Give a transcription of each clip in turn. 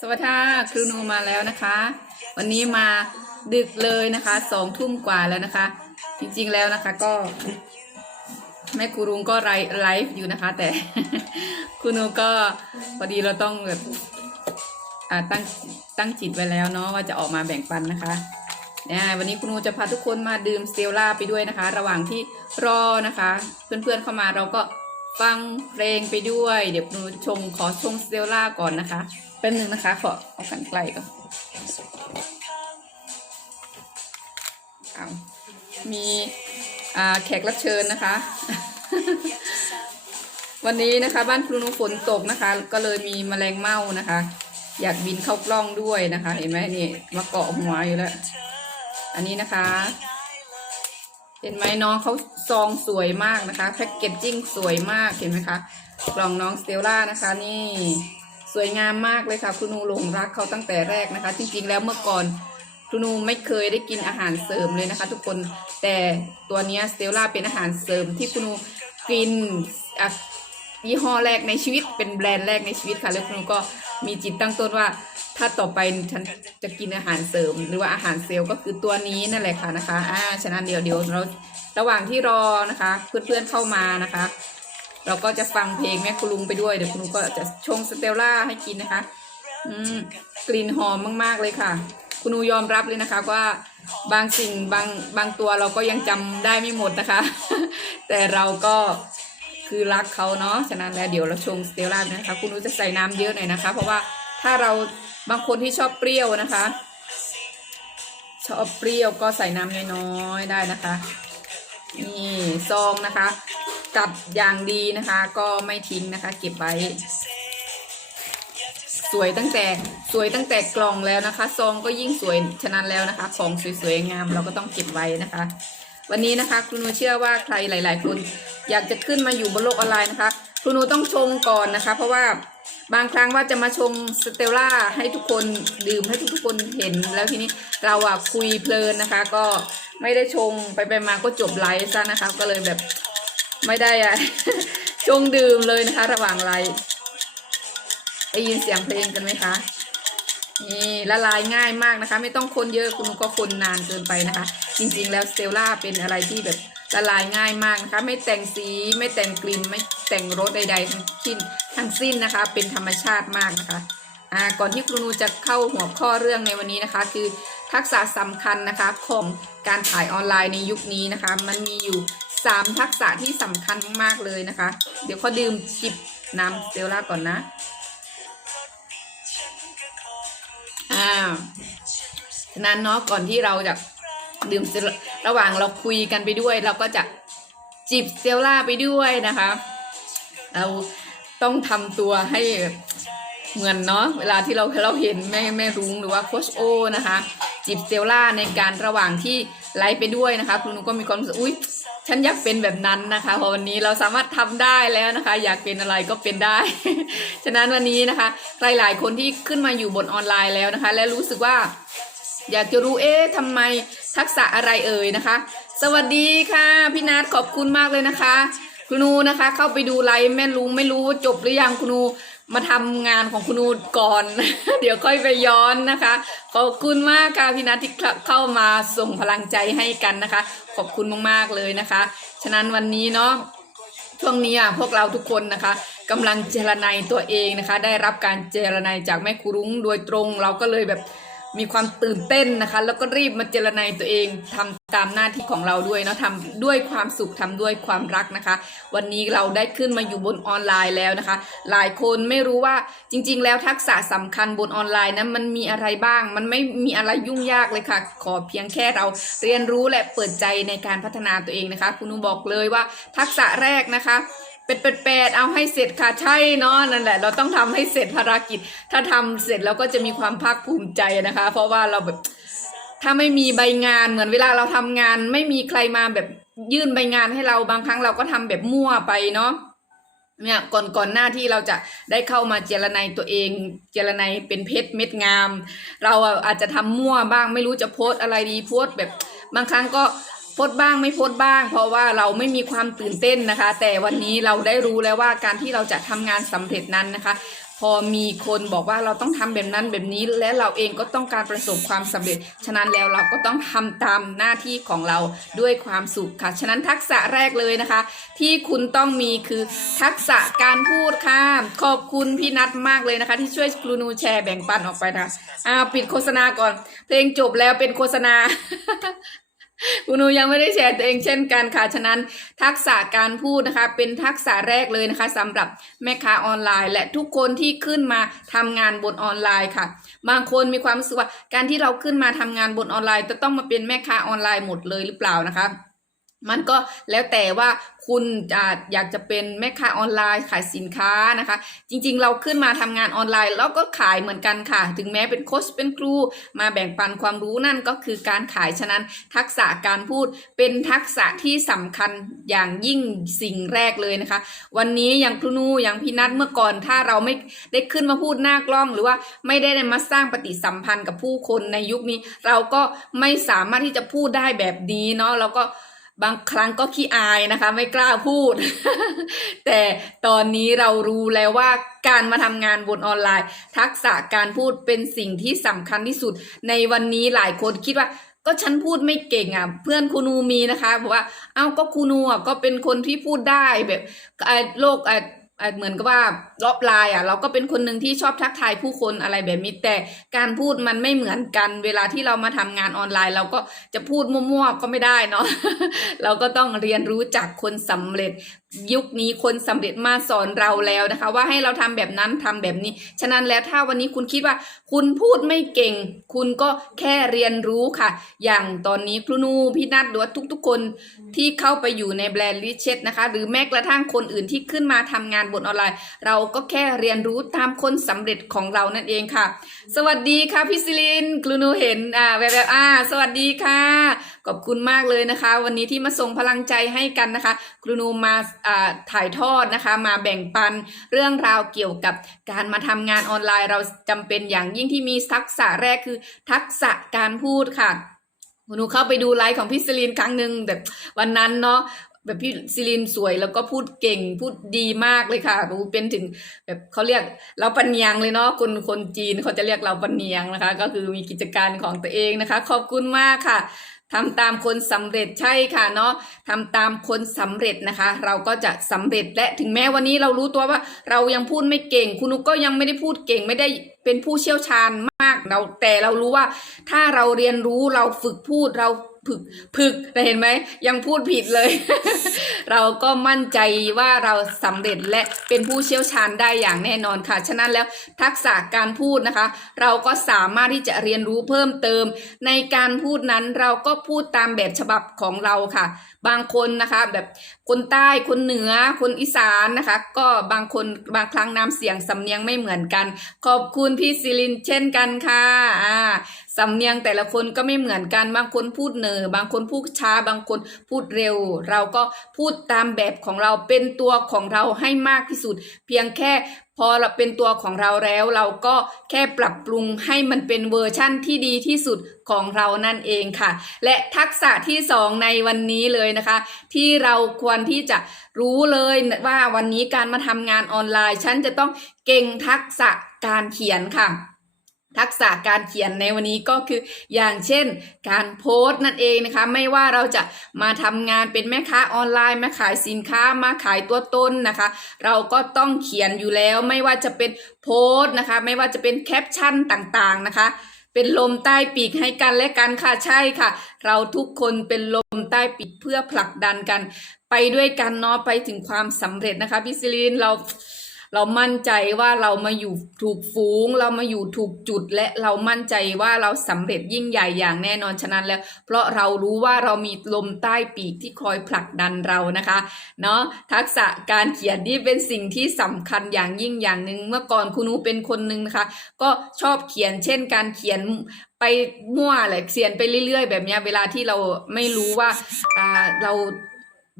สวัสดีค่ะครูนูมาแล้วนะคะ วันนี้มาดึกเลยนะคะสองทุ่มกว่าแล้วนะคะ จริงๆแล้วนะคะก็ แม่ครูรุงก็ไลฟ์อยู่นะคะ แต่ครูนูก็พอดีเราต้องแบบอ่าตั้งตั้งจิตไว้แล้วเนาะว่าจะออกมาแบ่งปันนะคะเนี่ยวันนี้ครูนูจะพาทุกคนมาดื่มสเตลล่าไปด้วยนะคะ ระหว่างที่รอนะคะ เพื่อนๆเข้ามาเราก็ฟังเพลงไปด้วย เดี๋ยวครูนูชงขอชงสเตลล่าก่อนนะคะ แป๊บนึงนะคะ ขอเอากันไกลก่อนเอามีอาแขกรับเชิญนะคะ วันนี้นะคะ บ้านครูนูฝนตกนะคะ ก็เลยมีแมลงเม่านะคะ อยากบินเข้ากล้องด้วยนะคะ เห็นไหมนี่มาเกาะหัวอยู่แล้ว อันนี้นะคะ เห็นไหมน้องเขาซองสวยมากนะคะ แพ็กเกจจิ้งสวยมากเห็นไหมคะ กล่องน้องสเตลล่านะคะนี่ สวยงามมากเลยค่ะครูนูหลงรักเขาตั้งแต่แรกนะคะ จริงๆแล้วเมื่อก่อนครูนูไม่เคยได้กินอาหารเสริมเลยนะคะ ทุกคนแต่ตัวนี้สเตลล่าเป็นอาหารเสริมที่ครูนูกินยี่ห้อแรกในชีวิตเป็นแบรนด์แรกในชีวิตค่ะ แล้วครูนูก็มีจิตตั้งต้นว่า ถ้าต่อไปฉันจะกินอาหารเสริม หรือว่าอาหารเซลล์ก็คือตัวนี้นั่นแหละค่ะนะคะอ่าฉะนั้นเดี๋ยวเดี๋ยวเราระหว่างที่รอนะคะ เพื่อนๆเข้ามานะคะ เราก็จะฟังเพลงแม่คุณลุงไปด้วยเดี๋ยวคุณลุงก็จะชงสเตลล่าให้กินนะคะ อืมกลิ่นหอมมาก ๆเลยค่ะ คุณนูยอมรับเลยนะคะว่าบางสิ่งบางบางตัวเราก็ยังจำได้ไม่หมดนะคะ แต่เราก็คือรักเขาเนาะฉะนั้นแล้วเดี๋ยวเราชงสเตลล่านะคะ คุณนูจะใส่น้ำเยอะหน่อยนะคะ เพราะว่าถ้าเราบางคนที่ชอบเปรี้ยวนะคะ ชอบเปรี้ยวก็ใส่น้ำน้อยๆได้นะคะ นี่ซองนะคะ กับอย่างดีนะคะก็ไม่ทิ้งนะคะ เก็บไว้ สวยตั้งแต่สวยตั้งแต่กล่องแล้วนะคะซองก็ยิ่งสวยฉะนั้นแล้วนะคะ ของสวยๆงามเราก็ต้องเก็บไว้นะคะ วันนี้นะคะครูนูเชื่อว่าใครหลาย ๆ คนอยากจะขึ้นมาอยู่บนโลกออนไลน์นะคะครูนูต้องชงก่อนนะคะ เพราะว่าบางครั้งว่าจะมาชงสเตลล่าให้ทุกคนดื่มให้ทุกๆคนเห็นแล้วทีนี้เราอะคุยเพลินนะคะ ก็ไม่ได้ชงไปไปมาก็จบไลฟ์ซะนะคะ ก็เลยแบบ ไม่ได้อะชงดื่มเลยนะคะ ระหว่างไลฟ์ได้ยินเสียงเพลงกันไหมคะนี่ละลายง่ายมากนะคะ ไม่ต้องคนเยอะคุณก็คนนานเกินไปนะคะ จริงๆแล้วสเตลล่าเป็นอะไรที่แบบละลายง่ายมากนะคะ ไม่แต่งสีไม่แต่งกลิ่นไม่แต่งรสใดๆทั้งสิ้นทั้งสิ้นนะคะ เป็นธรรมชาติมากนะคะอ่าก่อนที่ครูนูจะเข้าหัวข้อเรื่องในวันนี้นะคะ คือทักษะสำคัญนะคะของการขายออนไลน์ในยุคนี้นะคะ มันมีอยู่ 3ทักษะที่สำคัญมากๆเลยนะคะ เดี๋ยวขอดื่มจิบน้ำเตลล่าก่อนนะอ่าฉะนั้นเนาะก่อนที่เราจะดื่มระหว่างเราคุยกันไปด้วย เราก็จะจิบเตลล่าไปด้วยนะคะ เราต้องทำตัวให้เหมือนเนาะเวลาที่เราเราเห็นแม่แม่รุ้งหรือว่าโคชโอนะคะ จิบเตลล่าในการระหว่างที่ไลฟ์ไปด้วยนะคะ คุณนุก็มีความรู้สึกอุ้ย ฉันอยากเป็นแบบนั้นนะคะพราะวันนี้เราสามารถทำได้แล้วนะคะ อยากเป็นอะไรก็เป็นได้ ฉะนั้นวันนี้นะคะ หลายๆ คนที่ขึ้นมาอยู่บนออนไลน์แล้วนะคะ และรู้สึกว่า อยากจะรู้เอ๊ะทำไมทักษะอะไรเอ่ยนะคะ สวัสดีค่ะ พี่นัทขอบคุณมากเลยนะคะ คุณนูนะคะ เข้าไปดูไลฟ์แม่ลุงไม่รู้จบหรือยังคุณนู มาทำงานของคุณนูดก่อน เดี๋ยวค่อยไปย้อนนะคะ ขอบคุณมากค่ะพี่นัทที่เข้ามาส่งพลังใจให้กันนะคะ ขอบคุณมากๆเลยนะคะ ฉะนั้นวันนี้เนาะช่วงนี้อะพวกเราทุกคนนะคะกำลังเจรไนตัวเองนะคะ ได้รับการเจรไนจากแม่ครูรุ้งโดยตรงเราก็เลยแบบ มีความตื่นเต้นนะคะ แล้วก็รีบมาเจรไนตัวเองทำตามหน้าที่ของเราด้วยเนาะทำด้วยความสุขทำด้วยความรักนะคะ วันนี้เราได้ขึ้นมาอยู่บนออนไลน์แล้วนะคะ หลายคนไม่รู้ว่าจริง ๆ แล้วทักษะสำคัญบนออนไลน์นั้นมันมีอะไรบ้าง มันไม่มีอะไรยุ่งยากเลยค่ะ ขอเพียงแค่เราเรียนรู้และเปิดใจในการพัฒนาตัวเองนะคะ คุณนุบอกเลยว่าทักษะแรกนะคะ เป็ดเป็ดเป็ดเอาให้เสร็จค่ะใช่เนาะนั่นแหละ เราต้องทำให้เสร็จภารกิจ ถ้าทำเสร็จเราก็จะมีความภาคภูมิใจนะคะ เพราะว่าเราแบบถ้าไม่มีใบงานเหมือนเวลาเราทำงาน ไม่มีใครมาแบบยื่นใบงานให้เราบางครั้งเราก็ทำแบบมั่วไปเนาะเนี่ยก่อนก่อนหน้าที่เราจะได้เข้ามาเจรไนตัวเอง เจรไนเป็นเพชรเม็ดงาม เราอาจจะทำมั่วบ้างไม่รู้จะโพสอะไรดีโพสแบบ บางครั้งก็ พสต์บ้างไม่พสต์บ้าง เพราะว่าเราไม่มีความตื่นเต้นนะคะ แต่วันนี้เราได้รู้แล้วว่าการที่เราจะทำงานสำเร็จนั้นนะคะ พอมีคนบอกว่าเราต้องทำแบบนั้นแบบนี้ และเราเองก็ต้องการประสบความสำเร็จ ฉะนั้นแล้วเราก็ต้องทำตามหน้าที่ของเราด้วยความสุขค่ะ ฉะนั้นทักษะแรกเลยนะคะ ที่คุณต้องมีคือทักษะการพูดค่ะ ขอบคุณพี่นัทมากเลยนะคะ ที่ช่วยครูนูแชร์แบ่งปันออกไปนะอ้าปิดโฆษณาก่อน เพลงจบแล้วเป็นโฆษณา คุณนูยังไม่ได้แชร์ตัวเองเช่นกันค่ะ ฉะนั้นทักษะการพูดนะคะ เป็นทักษะแรกเลยนะคะสำหรับแม่ค้าออนไลน์ และทุกคนที่ขึ้นมาทำงานบนออนไลน์ค่ะ บางคนมีความรู้สึกว่าการที่เราขึ้นมาทำงานบนออนไลน์ จะต้องมาเป็นแม่ค้าออนไลน์หมดเลยหรือเปล่านะคะ มันก็แล้วแต่ว่าคุณจะอยากจะเป็นแม่ค้าออนไลน์ขายสินค้านะคะ จริงๆเราขึ้นมาทำงานออนไลน์แล้วก็ขายเหมือนกันค่ะ ถึงแม้เป็นโค้ชเป็นครู มาแบ่งปันความรู้นั่นก็คือการขายฉะนั้น ทักษะการพูดเป็นทักษะที่สำคัญอย่างยิ่งสิ่งแรกเลยนะคะ วันนี้อย่างครูนูอย่างพี่นัทเมื่อก่อนถ้าเราไม่ได้ขึ้นมาพูดหน้ากล้อง หรือว่าไม่ได้มาสร้างปฏิสัมพันธ์กับผู้คนในยุคนี้ เราก็ไม่สามารถที่จะพูดได้แบบนี้เนาะเราก็ บางครั้งก็ขี้อายนะคะ ไม่กล้าพูด แต่ตอนนี้เรารู้แล้วว่าการมาทำงานบนออนไลน์ ทักษะการพูดเป็นสิ่งที่สำคัญที่สุด ในวันนี้หลายคนคิดว่าก็ฉันพูดไม่เก่งอะ เพื่อนครูนูมีนะคะบอกว่าเอ้าก็ครูนูอะก็เป็นคนที่พูดได้แบบโลกอ่อเอ่อเหมือนกับว่า รอบไลน์อะเราก็เป็นคนหนึ่งที่ชอบทักทายผู้คนอะไรแบบนี้แต่การพูดมันไม่เหมือนกัน เวลาที่เรามาทำงานออนไลน์ เราก็จะพูดมั่วๆก็ไม่ได้เนาะเราก็ต้องเรียนรู้จากคนสำเร็จยุคนี้คนสำเร็จมาสอนเราแล้วนะคะ ว่าให้เราทำแบบนั้นทำแบบนี้ ฉะนั้นแล้วถ้าวันนี้คุณคิดว่า คุณพูดไม่เก่ง คุณก็แค่เรียนรู้ค่ะ อย่างตอนนี้ครูนูพี่นัทหรือว่าทุกๆ คนที่เข้าไปอยู่ในแบรนด์ลิเชตนะคะ หรือแม้กระทั่งคนอื่นที่ขึ้นมาทำงานบนออนไลน์ เราก็แค่เรียนรู้ตามคนสำเร็จของเรานั่นเองค่ะ สวัสดีค่ะพี่ซิลินครูนูเห็นอ่าแบบแบบอ่า สวัสดีค่ะ ขอบคุณมากเลยนะคะ วันนี้ที่มาส่งพลังใจให้กันนะคะครูนูมาอ่าถ่ายทอดนะคะ มาแบ่งปันเรื่องราวเกี่ยวกับการมาทำงานออนไลน์ เราจำเป็นอย่างยิ่งที่มีทักษะแรกคือ ทักษะการพูดค่ะครูนูเข้าไปดูไลฟ์ของพี่ซิลินครั้งหนึ่งแบบวันนั้นเนาะ แบบพี่ซิลินสวยแล้วก็พูดเก่งพูดดีมากเลยค่ะรู้เป็นถึงแบบเขาเรียกเราปัญญังเลยเนาะคนคนจีนเขาจะเรียกเราปัญญังนะคะ ก็คือมีกิจการของตัวเองนะคะ ขอบคุณมากค่ะทำตามคนสำเร็จใช่ค่ะเนาะทำตามคนสำเร็จนะคะ เราก็จะสำเร็จและถึงแม้วันนี้เรารู้ตัวว่าเรายังพูดไม่เก่ง คุณนุกก็ยังไม่ได้พูดเก่งไม่ได้เป็นผู้เชี่ยวชาญมากเราแต่เรารู้ว่า ถ้าเราเรียนรู้เราฝึกพูดเรา ฝึกฝึกแต่เห็นไหมยังพูดผิดเลย เราก็มั่นใจว่าเราสำเร็จและเป็นผู้เชี่ยวชาญได้อย่างแน่นอนค่ะ ฉะนั้นแล้วทักษะการพูดนะคะ เราก็สามารถที่จะเรียนรู้เพิ่มเติม ในการพูดนั้นเราก็พูดตามแบบฉบับของเราค่ะ บางคนนะคะแบบคนใต้คนเหนือคนอีสานนะคะ ก็บางคนบางครั้งน้ำเสียงสำเนียงไม่เหมือนกัน ขอบคุณพี่ซิลินเช่นกันค่ะอ่า สำเนียงแต่ละคนก็ไม่เหมือนกันบางคนพูดเหนอบางคนพูดช้า บางคนพูดเร็ว เราก็พูดตามแบบของเราเป็นตัวของเราให้มากที่สุด เพียงแค่พอเราเป็นตัวของเราแล้ว เราก็แค่ปรับปรุงให้มันเป็นเวอร์ชั่นที่ดีที่สุดของเรานั่นเองค่ะ และทักษะที่สองในวันนี้เลยนะคะ ที่เราควรที่จะรู้เลยว่าวันนี้การมาทำงานออนไลน์ ฉันจะต้องเก่งทักษะการเขียนค่ะ ทักษะการเขียนในวันนี้ก็คืออย่างเช่น การโพสต์นั่นเองนะคะ ไม่ว่าเราจะมาทำงานเป็นแม่ค้าออนไลน์มาขายสินค้ามาขายตัวต้นนะคะ เราก็ต้องเขียนอยู่แล้วไม่ว่าจะเป็นโพสต์นะคะ ไม่ว่าจะเป็นแคปชั่นต่างๆนะคะ เป็นลมใต้ปีกให้กันและกันค่ะใช่ค่ะ เราทุกคนเป็นลมใต้ปีกเพื่อผลักดันกัน ไปด้วยกันเนาะไปถึงความสำเร็จนะคะพี่ซิลินเรา เรามั่นใจว่าเรามาอยู่ถูกฝูง เรามาอยู่ถูกจุดและเรามั่นใจว่าเราสำเร็จยิ่งใหญ่อย่างแน่นอนฉะนั้นแล้ว เพราะเรารู้ว่าเรามีลมใต้ปีกที่คอยผลักดันเรานะคะเนาะทักษะการเขียนนี่เป็นสิ่งที่สำคัญอย่างยิ่งอย่างหนึ่งเมื่อก่อนคุณนูเป็นคนหนึ่งนะคะ ก็ชอบเขียนเช่น การเขียนไปมั่วแหละเขียนไปเรื่อย ๆ แบบนี้เวลาที่เราไม่รู้ว่าเรา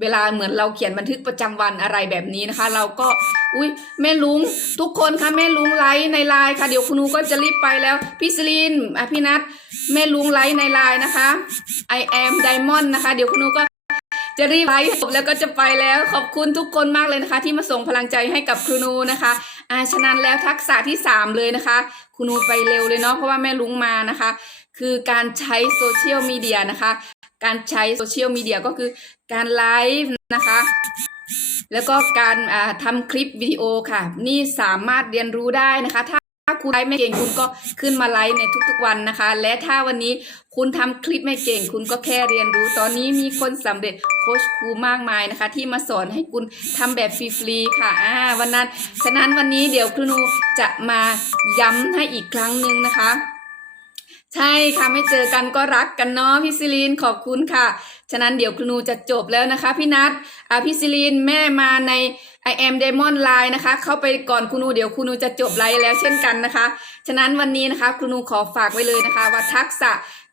เวลาเหมือนเราเขียนบันทึกประจำวันอะไรแบบนี้นะคะ เราก็อุ้ยแม่ลุง ทุกคนคะแม่ลุงไลฟ์ในไลน์ค่ะเดี๋ยวคุณนูก็จะรีบไปแล้วพี่สลินอะพี่นัทแม่ลุงไลฟ์ในไลน์นะคะ I am Diamond นะคะ เดี๋ยวคุณนูก็จะรีบไลฟ์จบแล้วก็จะไปแล้วขอบคุณทุกคนมากเลยนะคะ ที่มาส่งพลังใจให้กับครูนูนะคะอาฉะนั้นแล้วทักษะที่สามเลยนะคะคุณนูไปเร็วเลยเนาะเพราะว่าแม่ลุงมานะคะ คือการใช้โซเชียลมีเดียนะคะ การใช้โซเชียลมีเดียก็คือการไลฟ์นะคะ แล้วก็การทำคลิปวิดีโอค่ะ นี่สามารถเรียนรู้ได้นะคะ ถ้าถ้าคุณไลฟ์ไม่เก่งคุณก็ขึ้นมาไลฟ์ในทุกๆวันนะคะ และถ้าวันนี้คุณทำคลิปไม่เก่ง คุณก็แค่เรียนรู้ ตอนนี้มีคนสำเร็จโค้ชครูมากมายนะคะ ที่มาสอนให้คุณทำแบบฟรีๆค่ะอ่าวันนั้นฉะนั้นวันนี้เดี๋ยวครูนูจะมาย้ำให้อีกครั้งหนึ่งนะคะ ใช่ค่ะไม่เจอกันก็รักกันเนาะพี่ซิลีนขอบคุณค่ะ ฉะนั้นเดี๋ยวครูนูจะจบแล้วนะคะ พี่นัทอ่าพี่ซิลีนแม่มาใน I am Diamond Line นะคะ เข้าไปก่อนครูนูเดี๋ยวครูนูจะจบไลฟ์แล้วเช่นกันนะคะ ฉะนั้นวันนี้นะคะครูนูขอฝากไว้เลยนะคะ ว่าทักษะ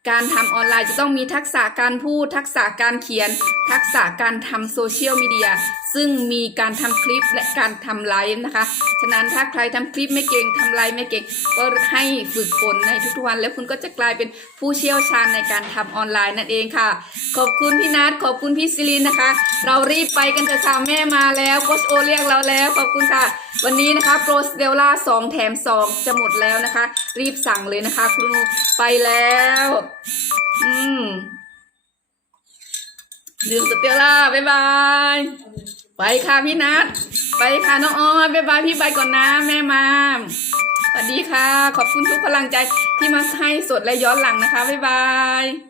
การทำออนไลน์จะต้องมีทักษะการพูด ทักษะการเขียน ทักษะการทำโซเชียลมีเดียซึ่งมีการทำคลิปและการทำไลฟ์นะคะ ฉะนั้นถ้าใครทำคลิปไม่เก่งทำไลฟ์ไม่เก่ง ก็ให้ฝึกฝนในทุกๆวัน แล้วคุณก็จะกลายเป็นผู้เชี่ยวชาญในการทำออนไลน์นั่นเองค่ะ ขอบคุณพี่นัทขอบคุณพี่ซิลินนะคะ เรารีบไปกันเถอะค่ะแม่มาแล้วโคชโอเรียกเราแล้ว ขอบคุณค่ะ วันนี้นะคะโปรสเดลล่าสองแถมสองจะหมดแล้วนะคะ รีบสั่งเลยนะคะครูไปแล้ว อืม ดื่มสเตลล่าบ๊ายบาย ไปค่ะพี่นัทไปค่ะน้องออยบ๊ายบายพี่ไปก่อนนะแม่มามสวัสดีค่ะ ขอบคุณทุกพลังใจที่มาให้สดและย้อนหลังนะคะบ๊ายบาย